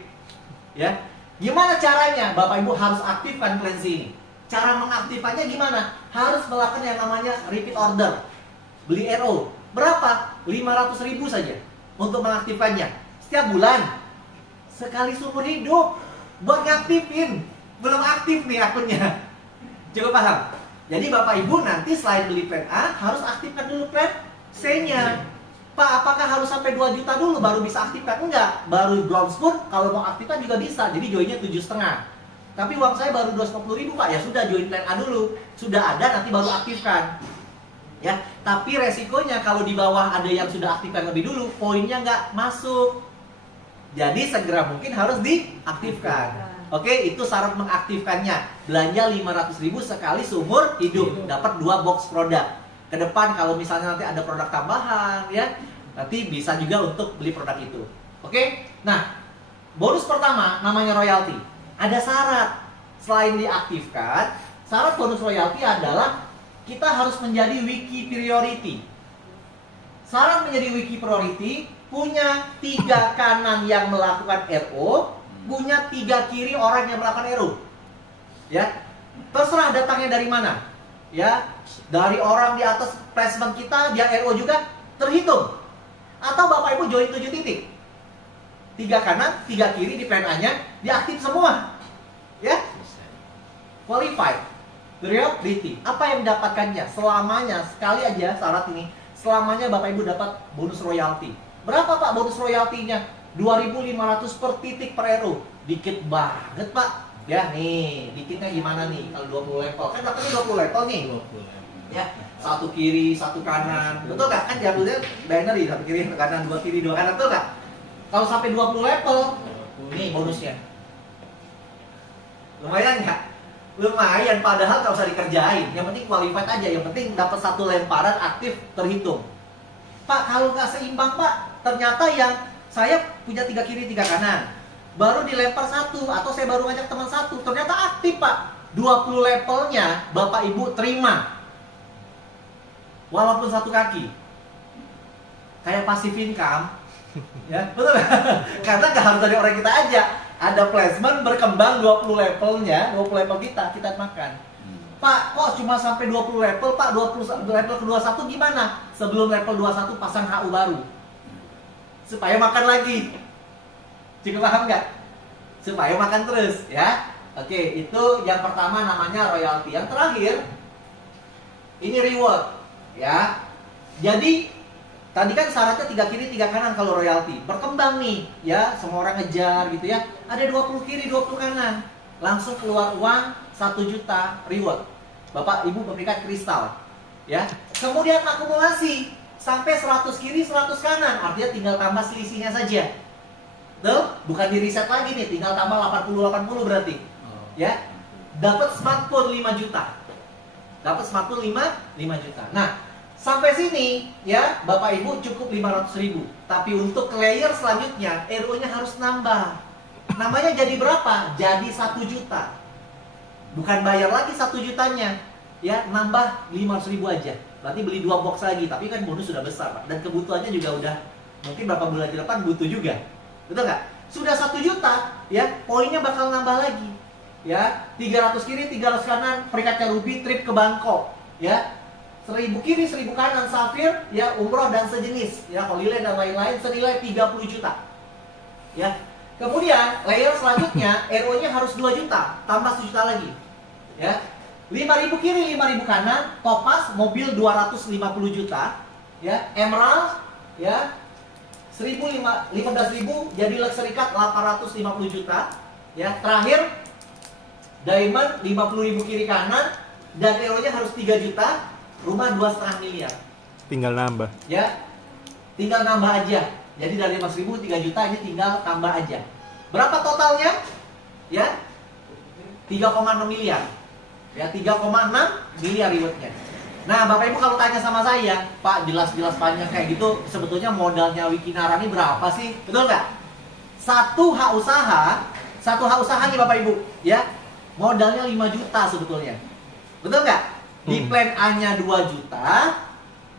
Ya, gimana caranya? Bapak Ibu harus aktifkan plan C ini. Cara mengaktifkannya gimana? Harus melakukan yang namanya repeat order. Beli RO. Berapa? 500.000 saja untuk mengaktifkannya. Setiap bulan. Sekali seumur hidup. Buat ngaktifin. Belum aktif nih akunnya. Cukup paham? Jadi Bapak Ibu nanti selain beli plan A, harus aktifkan dulu plan C-nya. Pak, apakah harus sampai 2 juta dulu baru bisa aktifkan? Enggak. Baru bronze pun kalau mau aktifkan juga bisa. Jadi joinnya 7,5. Tapi uang saya baru 250.000 Pak, ya sudah join plan A dulu. Sudah ada nanti baru aktifkan. Ya, tapi resikonya kalau di bawah ada yang sudah aktifkan lebih dulu, poinnya nggak masuk. Jadi segera mungkin harus diaktifkan. Oke, itu syarat mengaktifkannya. Belanja 500.000 sekali seumur hidup, dapat 2 box produk. Ke depan kalau misalnya nanti ada produk tambahan ya, nanti bisa juga untuk beli produk itu. Oke? Nah, bonus pertama namanya royalti. Ada syarat. Selain diaktifkan, syarat bonus royalti adalah kita harus menjadi wiki priority. Syarat menjadi wiki priority, punya 3 kanan yang melakukan RO, punya 3 kiri orang yang melakukan RO. Ya, terserah datangnya dari mana. Ya, dari orang di atas placement kita, dia RO juga terhitung. Atau Bapak Ibu join 7 titik. 3 kanan, 3 kiri di plan A-nya, diaktif semua. Ya, qualified. Priority. Apa yang mendapatkannya? Selamanya, sekali aja syarat ini. Selamanya Bapak Ibu dapat bonus royalti. Berapa Pak bonus royaltinya? 2.500 per titik per RO. Dikit banget Pak. Ya nih, dikitnya gimana nih kalau 20 level? Kan dapetnya 20 level nih. 20 level. Ya, 1 kiri, 1 kanan. Betul gak? Kan diambilnya binary, 1 kiri, 1 kanan, 2 kiri, 2 kanan. Betul gak? Kalau sampai 20 level, nih bonusnya. Lumayan nggak? Lumayan, padahal nggak usah dikerjain. Yang penting qualified aja, yang penting dapat 1 lemparan aktif terhitung. Pak, kalau nggak seimbang Pak, ternyata yang saya punya 3 kiri 3 kanan, baru dilempar 1 atau saya baru ngajak teman 1, ternyata aktif Pak. 20 levelnya Bapak Ibu terima, walaupun 1 kaki. Kayak passive income, ya betul. Karena nggak harus dari orang kita aja. Ada placement berkembang 20 levelnya, 20 level kita makan. Pak, kok cuma sampai 20 level Pak, 20 level ke 21 gimana? Sebelum level 21 pasang HU baru. supaya makan lagi. Cukup paham nggak? Supaya makan terus, ya. Oke, itu yang pertama namanya royalti. Yang terakhir, ini reward, ya. Jadi tadi kan syaratnya 3 kiri 3 kanan kalau royalti. Berkembang nih, ya, semua orang ngejar gitu ya. Ada 20 kiri 20 kanan. Langsung keluar uang 1 juta reward. Bapak Ibu memberikan kristal, ya. Kemudian akumulasi sampai 100 kiri 100 kanan. Artinya tinggal tambah selisihnya saja. Tuh, bukan di reset lagi nih, tinggal tambah 80 berarti. Ya. Dapat smartphone 5 juta. Dapat smartphone 5 juta. Nah, sampai sini ya, Bapak Ibu cukup 500.000. Tapi untuk layer selanjutnya, RO-nya harus nambah. Namanya jadi berapa? Jadi 1 juta. Bukan bayar lagi 1 jutanya. Ya, nambah 500.000 aja. Berarti beli 2 box lagi, tapi kan bonus sudah besar, Pak. Dan kebutuhannya juga udah mungkin berapa bulan ke depan butuh juga. Betul nggak? Sudah 1 juta, ya, poinnya bakal nambah lagi. Ya, 300 kiri, 300 kanan, perikatnya Ruby, trip ke Bangkok. Ya, 1000 kiri, 1000 kanan, Safir, ya, umroh dan sejenis. Ya, Holy Land dan lain-lain, senilai 30 juta. Ya, kemudian layer selanjutnya, RO-nya harus 2 juta, tambah 1 juta lagi. Ya, 5.000 kiri, 5.000 kanan, Topaz, mobil 250 juta. Ya, Emerald, ya, 15.000 jadi luxury car 850 juta. Ya, terakhir Diamond 50.000 kiri kanan dan RO-nya harus 3 juta, rumah 2,5 miliar. Tinggal nambah. Ya, tinggal nambah aja. Jadi dari 5.000 3 juta ini tinggal tambah aja. Berapa totalnya? Ya, 3,6 miliar. Ya, 3,6 miliar rewardnya. Nah, Bapak Ibu kalau tanya sama saya, Pak, jelas-jelas panjang kayak gitu, sebetulnya modalnya Wikinara ini berapa sih? Betul nggak? Satu hak usaha nih Bapak Ibu, ya, modalnya 5 juta sebetulnya. Betul nggak? Di plan A-nya 2 juta,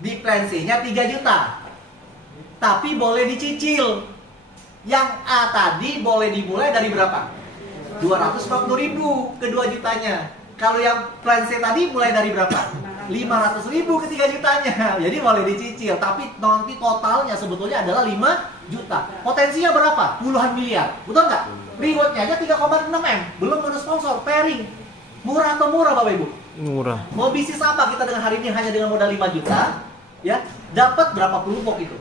di plan C-nya 3 juta. Tapi boleh dicicil. Yang A tadi boleh dimulai dari berapa? 250.000 ke 2 jutanya. Kalau yang plan C tadi mulai dari berapa? 500.000 ke 3 jutanya. Jadi boleh dicicil, tapi nanti totalnya sebetulnya adalah 5 juta. Potensinya berapa? Puluhan miliar. Betul nggak? Rewardnya aja 3,6 M. Belum bonus sponsor, pairing. Murah atau murah Bapak Ibu? Murah. Mau bisnis apa kita dengan hari ini hanya dengan modal 5 juta? Ya, dapat berapa puluh box itu?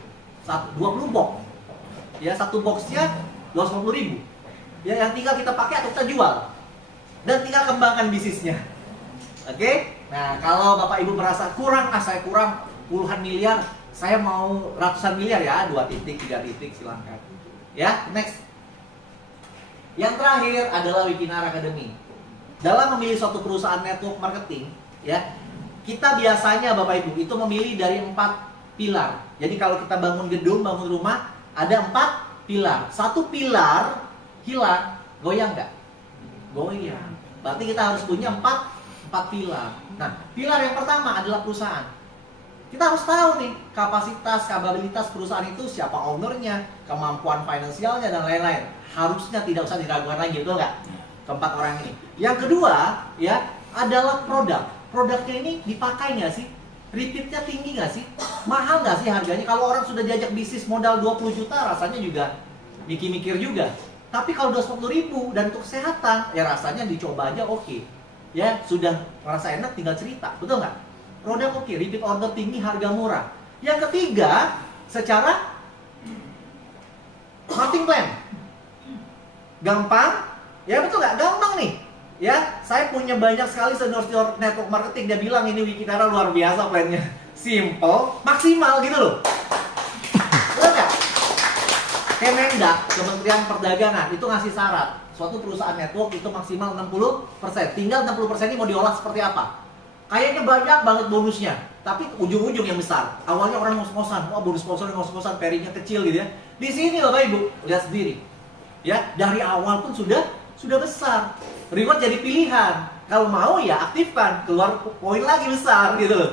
20 box. Ya, satu boxnya 250.000. Ya, yang tinggal kita pakai atau kita jual. Dan tinggal kembangkan bisnisnya. Oke? Nah, kalau Bapak Ibu merasa kurang, saya kurang puluhan miliar, saya mau ratusan miliar ya, 2 titik, 3 titik, silahkan. Ya, next. Yang terakhir adalah Wikinara Academy. Dalam memilih suatu perusahaan network marketing, ya, kita biasanya Bapak Ibu itu memilih dari 4 pilar. Jadi kalau kita bangun gedung, bangun rumah, ada 4 pilar. Satu pilar hilang, goyang nggak? Goyang. Berarti kita harus punya 4 pilar. Nah, pilar yang pertama adalah perusahaan. Kita harus tahu nih kapasitas, kapabilitas perusahaan itu, siapa ownernya, kemampuan finansialnya dan lain-lain. Harusnya tidak usah diragukan lagi, betul nggak? Keempat orang ini. Yang kedua, ya, adalah produk. Produknya ini dipakai nggak sih? Repeatnya tinggi nggak sih? Mahal nggak sih harganya? Kalau orang sudah diajak bisnis modal 20 juta, rasanya juga mikir-mikir juga. Tapi kalau 250.000 dan untuk kesehatan, ya rasanya dicoba aja oke. Ya, sudah merasa enak tinggal cerita, betul nggak? Produk oke, repeat order tinggi, harga murah. Yang ketiga, secara marketing plan. Gampang? Ya betul nggak? Gampang nih. Ya, saya punya banyak sekali senior network marketing, dia bilang ini Wikinara luar biasa plannya. Simple, maksimal gitu loh. Betul nggak? Kemendak, Kementerian Perdagangan, itu ngasih syarat suatu perusahaan network itu maksimal 60%. Tinggal 60% ini mau diolah seperti apa? Kayaknya banyak banget bonusnya, tapi ujung-ujung yang besar. Awalnya orang ngos-ngosan, wah bonus sponsor ngos-ngosan, pairingnya kecil gitu ya. Di sini Bapak Ibu, lihat sendiri. Ya, dari awal pun sudah besar. Reward jadi pilihan. Kalau mau ya aktifkan, keluar poin lagi besar gitu loh.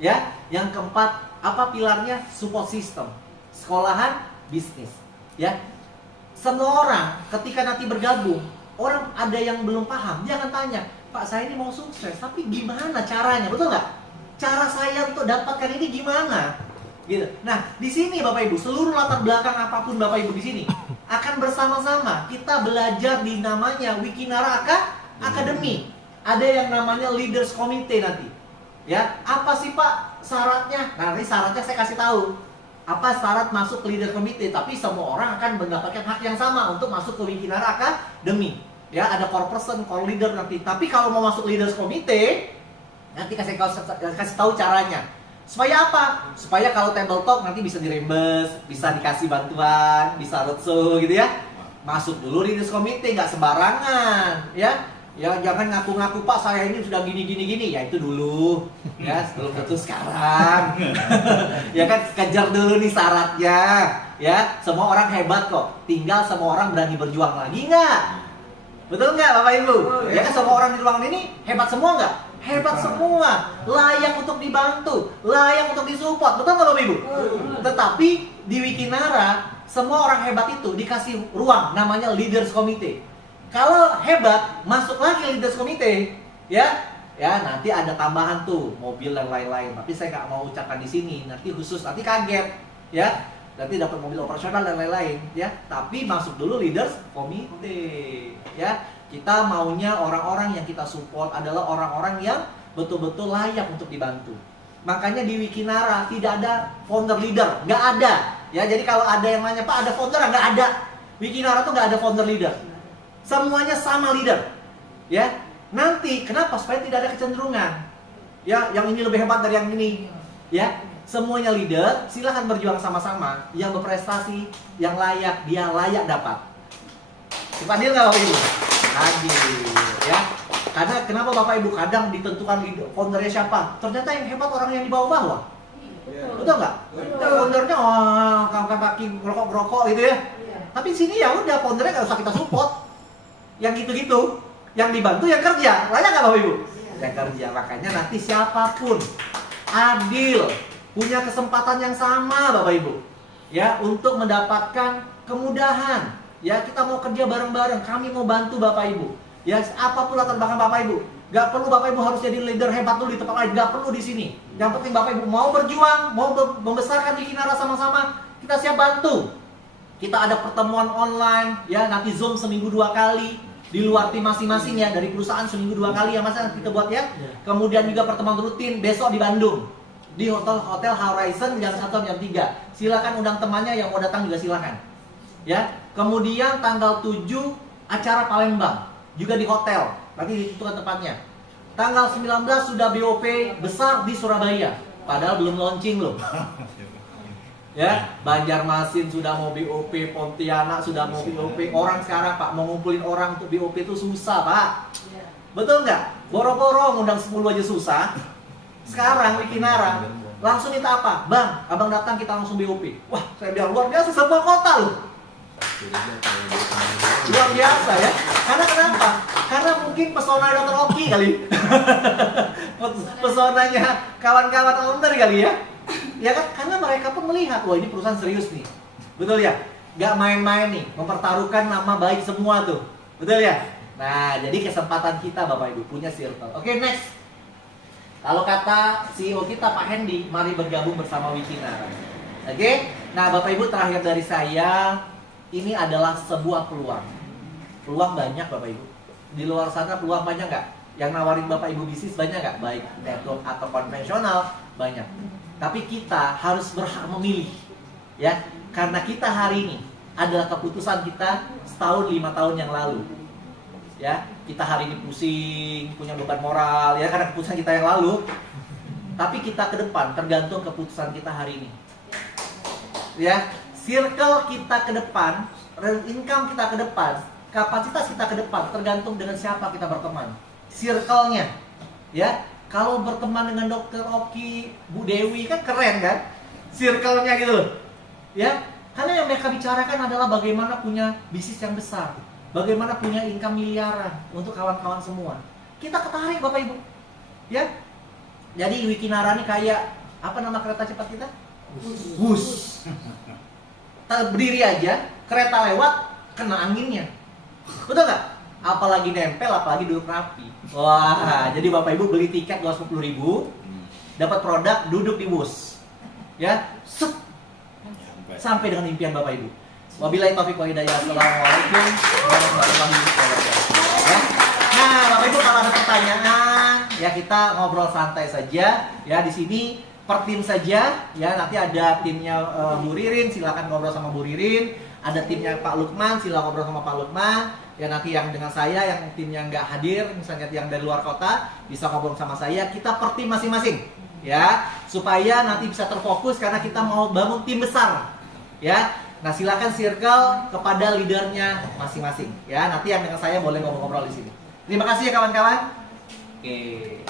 Ya, yang keempat, apa pilarnya? Support system. Sekolahan, bisnis. Ya. Semua orang ketika nanti bergabung, orang ada yang belum paham, dia akan tanya, Pak, saya ini mau sukses, tapi gimana caranya? Betul nggak? Cara saya untuk dapatkan ini gimana? Gitu. Nah, di sini Bapak Ibu, seluruh latar belakang apapun Bapak Ibu di sini akan bersama-sama kita belajar di namanya Wikinara Academy. Ada yang namanya Leaders Committee nanti. Ya, apa sih Pak syaratnya? Nah, nanti syaratnya saya kasih tahu. Apa syarat masuk ke Leader Committee? Tapi semua orang akan mendapatkan hak yang sama untuk masuk ke Wikinara Academy. Ya, ada core person, core leader nanti. Tapi kalau mau masuk Leaders Committee, nanti kasih tahu caranya. Supaya apa? Supaya kalau table talk nanti bisa dirembes, bisa dikasih bantuan, bisa roadshow gitu ya. Masuk dulu Leaders Committee, nggak sembarangan, ya. Ya jangan ngaku-ngaku Pak saya ini sudah gini. Ya itu dulu, ya belum tentu sekarang. Ya kan kejar dulu nih syaratnya, ya. Semua orang hebat kok, tinggal semua orang berani berjuang lagi nggak? Betul nggak Bapak Ibu? Ya kan semua orang di ruangan ini hebat semua nggak? Hebat semua, layak untuk dibantu, layak untuk disupport, betul nggak Bapak Ibu? Tetapi di Wikinara, semua orang hebat itu dikasih ruang, namanya Leaders Committee. Kalau hebat, masuk lagi Leaders Committee, ya nanti ada tambahan tuh, mobil dan lain-lain. Tapi saya nggak mau ucapkan di sini, nanti khusus, nanti kaget, ya. Nanti dapat mobil operasional dan lain-lain, ya. Tapi masuk dulu Leaders Committee, ya. Kita maunya orang-orang yang kita support adalah orang-orang yang betul-betul layak untuk dibantu. Makanya di Wikinara tidak ada founder leader, nggak ada. Ya, jadi kalau ada yang nanya Pak ada founder nggak ada. Wikinara tuh nggak ada founder leader. Semuanya sama leader. Ya, nanti kenapa? Supaya tidak ada kecenderungan. Ya, yang ini lebih hebat dari yang ini. Ya, semuanya leader. Silahkan berjuang sama-sama. Yang berprestasi, yang layak, dia layak dapat. Dipanggil nggak Bapak Ibu? Adil, ya. Karena kenapa Bapak Ibu kadang ditentukan foundernya siapa? Ternyata yang hebat orang yang di bawah-bawah. Betul nggak? Foundernya kawan kaki berokok gitu ya. Tapi sini ya udah foundernya nggak usah kita support. Yang gitu-gitu, yang dibantu yang kerja, layak nggak Bapak Ibu? Yang kerja, makanya nanti siapapun adil, punya kesempatan yang sama Bapak Ibu, ya untuk mendapatkan kemudahan. Ya kita mau kerja bareng-bareng, kami mau bantu Bapak Ibu. Ya apapun latar belakang Bapak Ibu, gak perlu Bapak Ibu harus jadi leader hebat dulu di tempat lain, gak perlu di sini. Yang penting Bapak Ibu mau berjuang, mau membesarkan Wikinara sama-sama, kita siap bantu. Kita ada pertemuan online, ya nanti Zoom seminggu 2 kali di luar tim masing-masing ya, dari perusahaan seminggu 2 kali ya Mas kita buat ya. Kemudian juga pertemuan rutin besok di Bandung di Hotel Horizon jam 1 jam 3. Silakan undang temannya yang mau datang juga silakan. Ya, kemudian tanggal 7 acara Palembang juga di hotel. Nanti ditentukan tempatnya. Tanggal 19 sudah BOP besar di Surabaya. Padahal belum launching loh. Ya, Banjarmasin sudah mau BOP, Pontianak sudah mau BOP. Orang sekarang Pak mau ngumpulin orang untuk BOP itu susah Pak. Betul nggak? Boro-boro ngundang 10 aja susah. Sekarang Wikinara langsung minta apa? Bang, abang datang kita langsung BOP. Wah, saya bilang luar biasa, sebuah kota loh. Luar biasa ya. Karena kenapa? Karena mungkin pesona Dr. Oki kali. Pesonanya kawan-kawan owner kali ya. Ya kan? Karena mereka pun melihat, wah ini perusahaan serius nih. Betul ya? Gak main-main nih, mempertaruhkan nama baik semua tuh. Betul ya? Nah, jadi kesempatan kita Bapak Ibu punya circle. Oke, next. Kalau kata CEO kita Pak Hendy, mari bergabung bersama Wikinara. Oke? Nah, Bapak Ibu terakhir dari saya, ini adalah sebuah peluang. Peluang banyak Bapak Ibu. Di luar sana peluang banyak nggak? Yang nawarin Bapak Ibu bisnis banyak nggak? Baik network atau konvensional, banyak. Tapi kita harus berhak memilih. Ya, karena kita hari ini adalah keputusan kita setahun 5 tahun yang lalu. Ya, kita hari ini pusing, punya beban moral ya karena keputusan kita yang lalu. Tapi kita ke depan tergantung keputusan kita hari ini. Ya, circle kita ke depan, income kita ke depan, kapasitas kita ke depan tergantung dengan siapa kita berteman. Circle-nya. Ya, kalau berteman dengan Dr. Oki, Bu Dewi kan keren kan? Circle-nya gitu loh. Ya, karena yang mereka bicarakan adalah bagaimana punya bisnis yang besar. Bagaimana punya income miliaran untuk kawan-kawan semua. Kita ketarik Bapak Ibu. Ya. Jadi Wikinara ini kayak apa nama kereta cepat kita? Bus. Berdiri aja, kereta lewat, kena anginnya. Betul nggak? Apalagi nempel, apalagi duduk rapi. Wah, jadi Bapak Ibu beli tiket 250.000, dapat produk, duduk di bus. ya, sampai dengan impian Bapak Ibu. Wabillahi taufiq wal hidayah. Assalamualaikum warahmatullahi wabarakatuh. Ya. Nah, Bapak Ibu kalau ada pertanyaan, ya kita ngobrol santai saja. Ya di sini per tim saja. Ya nanti ada timnya Bu Ririn, silakan ngobrol sama Bu Ririn. Ada timnya Pak Lukman, silakan ngobrol sama Pak Lukman. Ya nanti yang dengan saya, yang timnya nggak hadir, misalnya yang dari luar kota, bisa ngobrol sama saya. Kita per tim masing-masing. Ya supaya nanti bisa terfokus karena kita mau bangun tim besar. Ya. Nah, silakan circle kepada leadernya masing-masing. Ya, nanti yang dengan saya boleh ngobrol-ngobrol di sini. Terima kasih ya kawan-kawan. Oke.